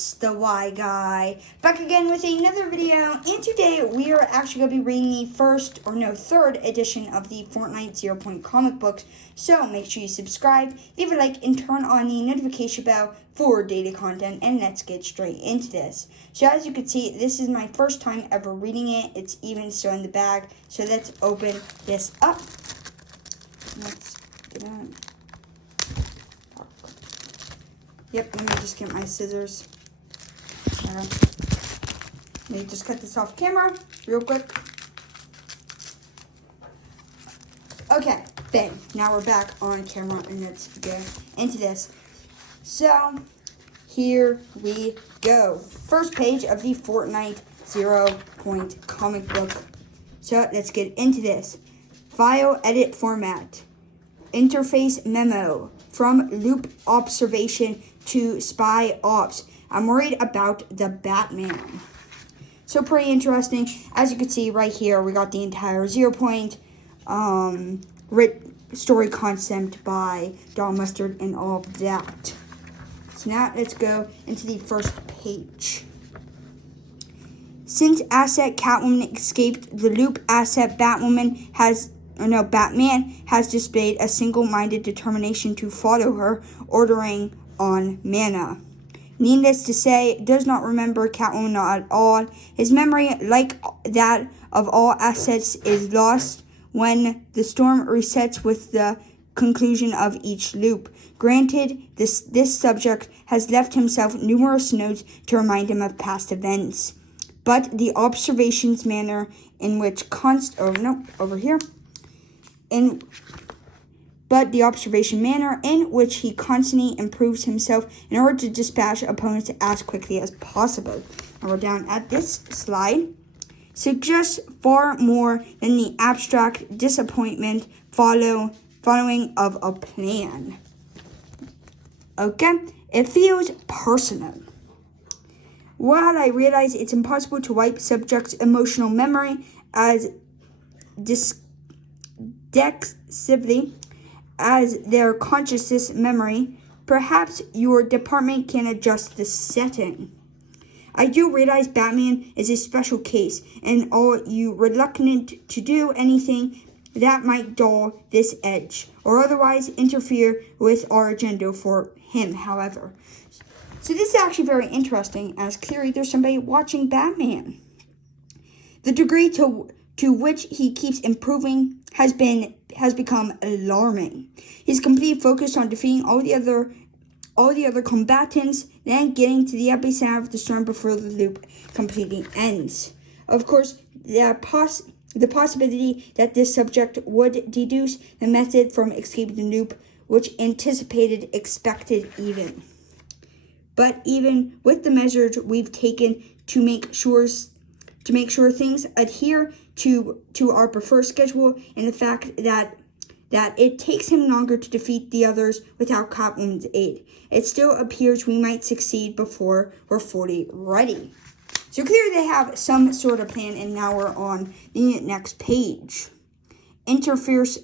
it's the Y Guy, back again with another video, and today we are actually going to be reading the third edition of the Fortnite 0 Point comic books, so make sure you subscribe, leave a like, and turn on the notification bell for daily content, and let's get straight into this. So as you can see, this is my first time ever reading it. It's even still in the bag, so let's open this up. Let's get on. Yep, let me just get my scissors. Let me just cut this off camera real quick. Okay, bam. Now we're back on camera and let's get into this. So, here we go. First page of the Fortnite 0 Point comic book. So, let's get into this. File edit format. Interface memo. From loop observation to spy ops. I'm worried about the Batman. So pretty interesting. As you can see right here, we got the entire 0 Point story concept by Don Mustard and all of that. So now let's go into the first page. Since asset Catwoman escaped the loop, asset Batman has displayed a single-minded determination to follow her, ordering on mana. Needless to say, does not remember Catwoman at all. His memory, like that of all assets, is lost when the storm resets with the conclusion of each loop. Granted, this subject has left himself numerous notes to remind him of past events, but the observation's manner in which he constantly improves himself in order to dispatch opponents as quickly as possible. And we're down at this slide. Suggests far more than the abstract disappointment following of a plan. Okay, it feels personal. While I realize it's impossible to wipe subjects' emotional memory as dexteriously as their consciousness memory, perhaps your department can adjust the setting. I do realize Batman is a special case, and are you reluctant to do anything that might dull this edge, or otherwise interfere with our agenda for him, however. So this is actually very interesting, as clearly there's somebody watching Batman. The degree to which he keeps improving has become alarming. He's completely focused on defeating all the other combatants, then getting to the epicenter of the storm before the loop completely ends. Of course, the possibility that this subject would deduce the method from escaping the loop, which expected even. But even with the measures we've taken to make sure things adhere to our preferred schedule, and the fact that it takes him longer to defeat the others without Catwoman's aid, it still appears we might succeed before we're fully ready. So clearly they have some sort of plan, and now we're on the next page. Interface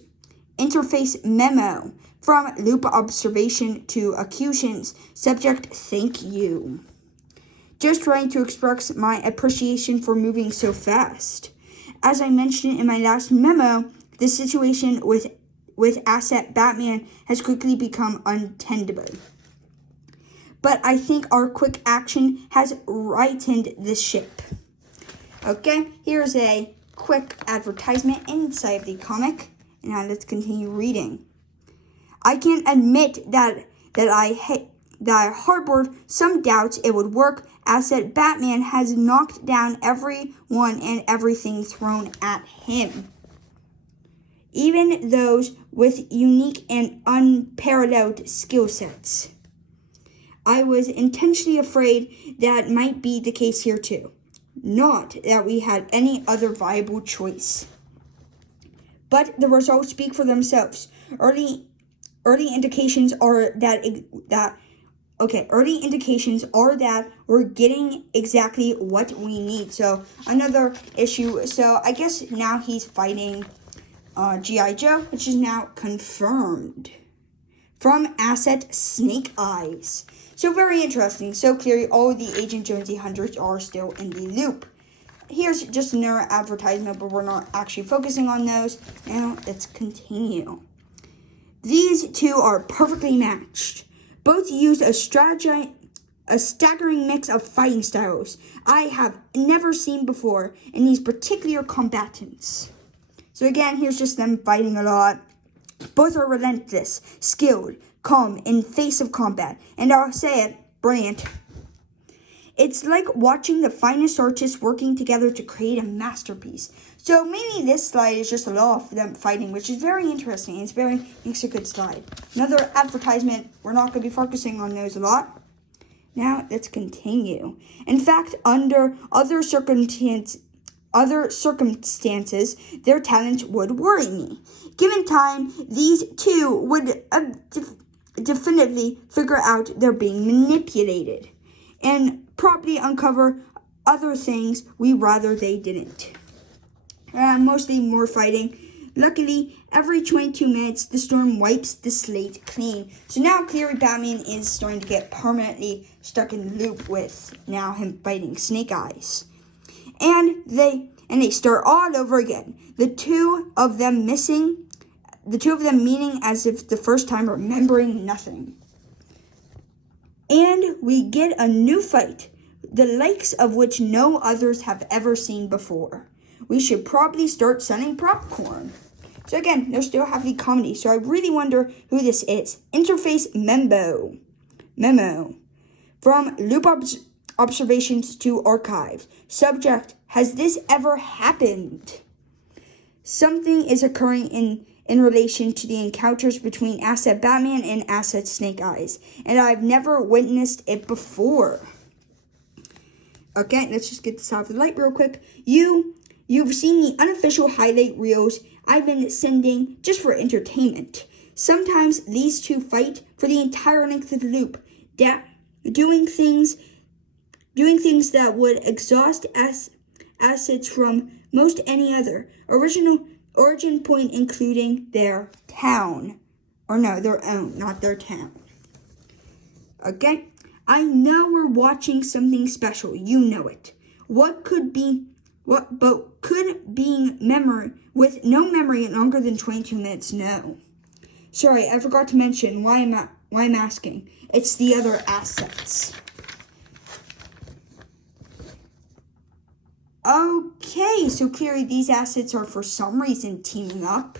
memo. From loop observation to accusations. Subject, thank you. Just trying to express my appreciation for moving so fast. As I mentioned in my last memo, the situation with asset Batman has quickly become untenable. But I think our quick action has rightened the ship. Okay, here's a quick advertisement inside the comic. Now let's continue reading. I can admit that I harbored some doubts it would work, as that Batman has knocked down everyone and everything thrown at him, even those with unique and unparalleled skill sets. I was intentionally afraid that might be the case here too, not that we had any other viable choice. But the results speak for themselves. Early indications are that we're getting exactly what we need. So another issue. So I guess now he's fighting G.I. Joe, which is now confirmed from asset Snake Eyes. So very interesting. So clearly all of the Agent Jonesy hunters are still in the loop. Here's just another advertisement, but we're not actually focusing on those. Now let's continue. These two are perfectly matched. Both use a staggering mix of fighting styles I have never seen before in these particular combatants. So again, here's just them fighting a lot. Both are relentless, skilled, calm in face of combat, and I'll say it, brilliant. It's like watching the finest artists working together to create a masterpiece. So maybe this slide is just a lot of them fighting, which is very interesting. Makes a good slide. Another advertisement. We're not going to be focusing on those a lot. Now let's continue. In fact, under other circumstances, their talents would worry me. Given time, these two would definitively figure out they're being manipulated and probably uncover other things we rather they didn't. Mostly more fighting. Luckily, every 22 minutes, the storm wipes the slate clean. So now clearly Batman is starting to get permanently stuck in the loop with now him fighting Snake Eyes. And they start all over again. The two of them meaning as if the first time remembering nothing. And we get a new fight, the likes of which no others have ever seen before. We should probably start selling popcorn. So again, they're still heavy comedy, so I really wonder who this is. Interface Memo. From loop observations to archives. Subject, has this ever happened? Something is occurring in relation to the encounters between Asset Batman and Asset Snake Eyes, and I've never witnessed it before. Okay, let's just get this out of the light real quick. You've seen the unofficial highlight reels I've been sending just for entertainment. Sometimes these two fight for the entire length of the loop, doing things that would exhaust assets from most any other. Origin point including their town. Or no, their own, not their town. Okay? I know we're watching something special. You know it. But could being memory with no memory longer than 22 minutes? No. Sorry, I forgot to mention why I'm asking. It's the other assets. Okay, so clearly these assets are for some reason teaming up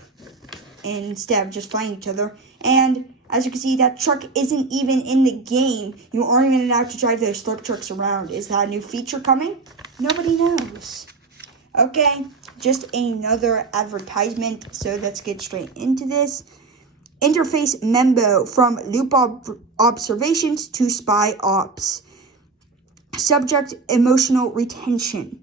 instead of just fighting each other. And as you can see, that truck isn't even in the game. You aren't even allowed to drive those slurp trucks around. Is that a new feature coming? Nobody knows. Okay, just another advertisement. So let's get straight into this. Interface Memo from loop observations to spy ops. Subject, emotional retention.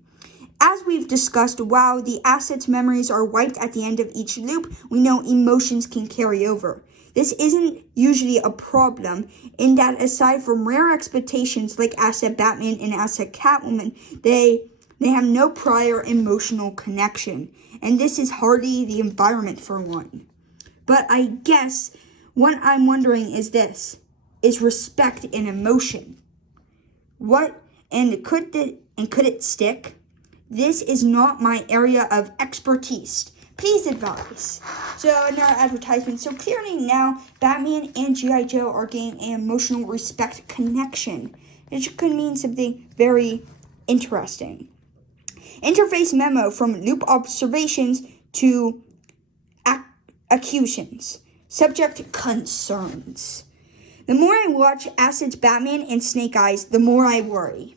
As we've discussed, while the asset's memories are wiped at the end of each loop, we know emotions can carry over. This isn't usually a problem in that aside from rare expectations like Asset Batman and Asset Catwoman, they have no prior emotional connection. And this is hardly the environment for one. But I guess what I'm wondering is this. Is respect an emotion? Could it stick? This is not my area of expertise. Please advise. So another advertisement. So clearly now, Batman and G.I. Joe are getting an emotional respect connection. It could mean something very interesting. Interface Memo from loop observations to accusations. Subject, concerns. The more I watch Assets Batman and Snake Eyes, the more I worry.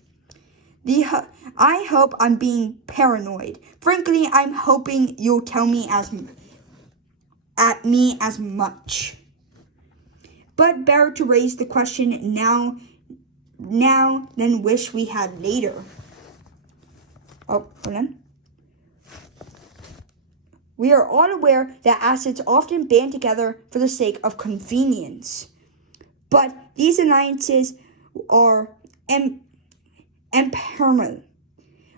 I hope I'm being paranoid. Frankly, I'm hoping you'll tell me as much. But better to raise the question now than wish we had later. Oh, hold on. We are all aware that assets often band together for the sake of convenience. But these alliances are impermanent.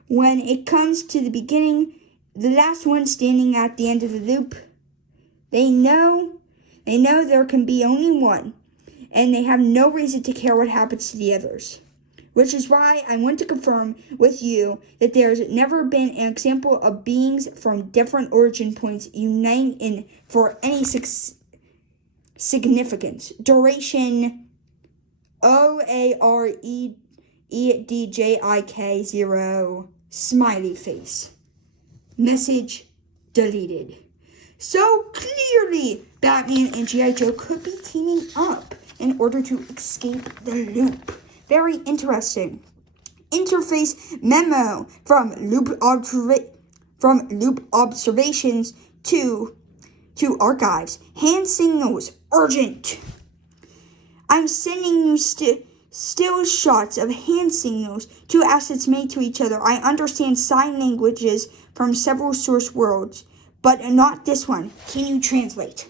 When it comes to the beginning, the last one standing at the end of the loop, they know They know there can be only one, and they have no reason to care what happens to the others. Which is why I want to confirm with you that there's never been an example of beings from different origin points uniting for any significance. Duration OAREDJIK0 smiley face. Message deleted. So clearly, Batman and G.I. Joe could be teaming up in order to escape the loop. Very interesting. Interface memo from loop observations to archives. Hand signals urgent. I'm sending you still shots of hand signals, two assets made to each other. I understand sign languages from several source worlds, but not this one. Can you translate?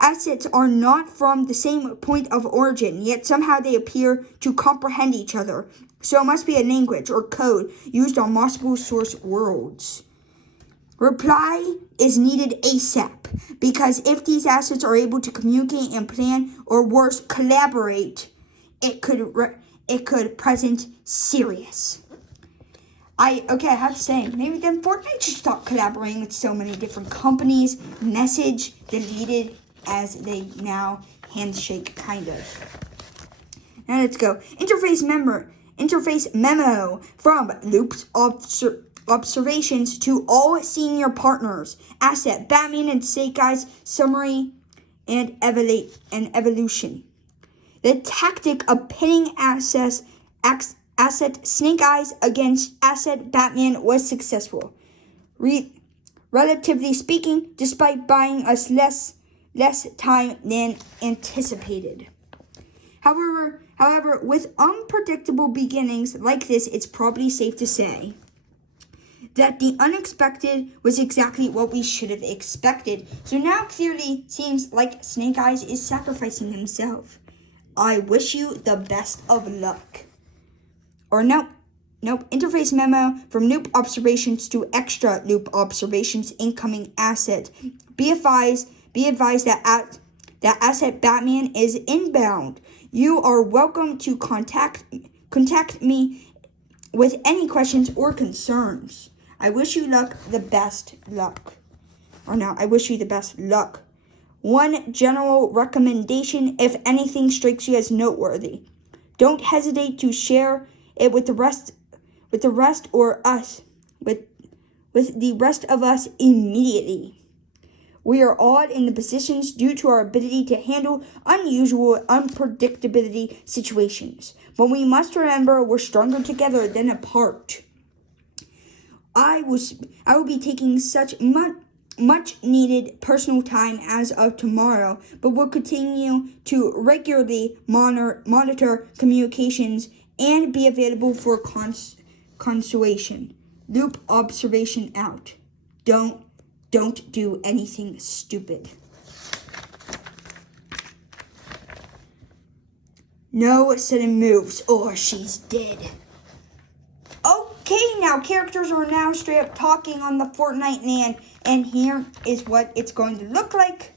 Assets are not from the same point of origin, yet somehow they appear to comprehend each other. So it must be a language or code used on multiple source worlds. Reply is needed ASAP, because if these assets are able to communicate and plan, or worse, collaborate, it could present serious. I have to say, maybe then Fortnite should stop collaborating with so many different companies. Message deleted, as they now handshake, kind of. Now let's go. Interface memo from Loop's observations to all senior partners. Asset, Batman and Snake Eyes, summary and evolution. The tactic of pitting asset Snake Eyes against asset Batman was successful. Relatively speaking, despite buying us less time than anticipated. However, with unpredictable beginnings like this, it's probably safe to say that the unexpected was exactly what we should have expected. So now clearly seems like Snake Eyes is sacrificing himself. I wish you the best of luck. Or nope. Interface memo from loop observations to extra loop observations incoming asset. Be advised that asset Batman is inbound. You are welcome to contact me with any questions or concerns. I wish you the best luck. I wish you the best luck. One general recommendation, if anything strikes you as noteworthy, don't hesitate to share it with the rest of us immediately. We are awed in the positions due to our ability to handle unusual unpredictability situations. But we must remember we're stronger together than apart. I will be taking such much needed personal time as of tomorrow, but will continue to regularly monitor communications and be available for consultation. Loop observation out. Don't do anything stupid. No sudden moves or she's dead. Okay, now characters are now straight up talking on the Fortnite land, and here is what it's going to look like.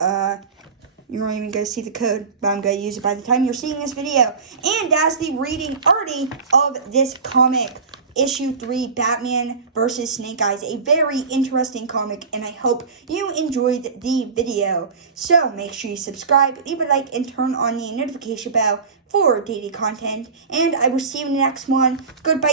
You're not even going to see the code, but I'm going to use it by the time you're seeing this video. And as the reading already of this comic, Issue 3, Batman vs. Snake Eyes, a very interesting comic, and I hope you enjoyed the video. So make sure you subscribe, leave a like, and turn on the notification bell for daily content. And I will see you in the next one. Goodbye!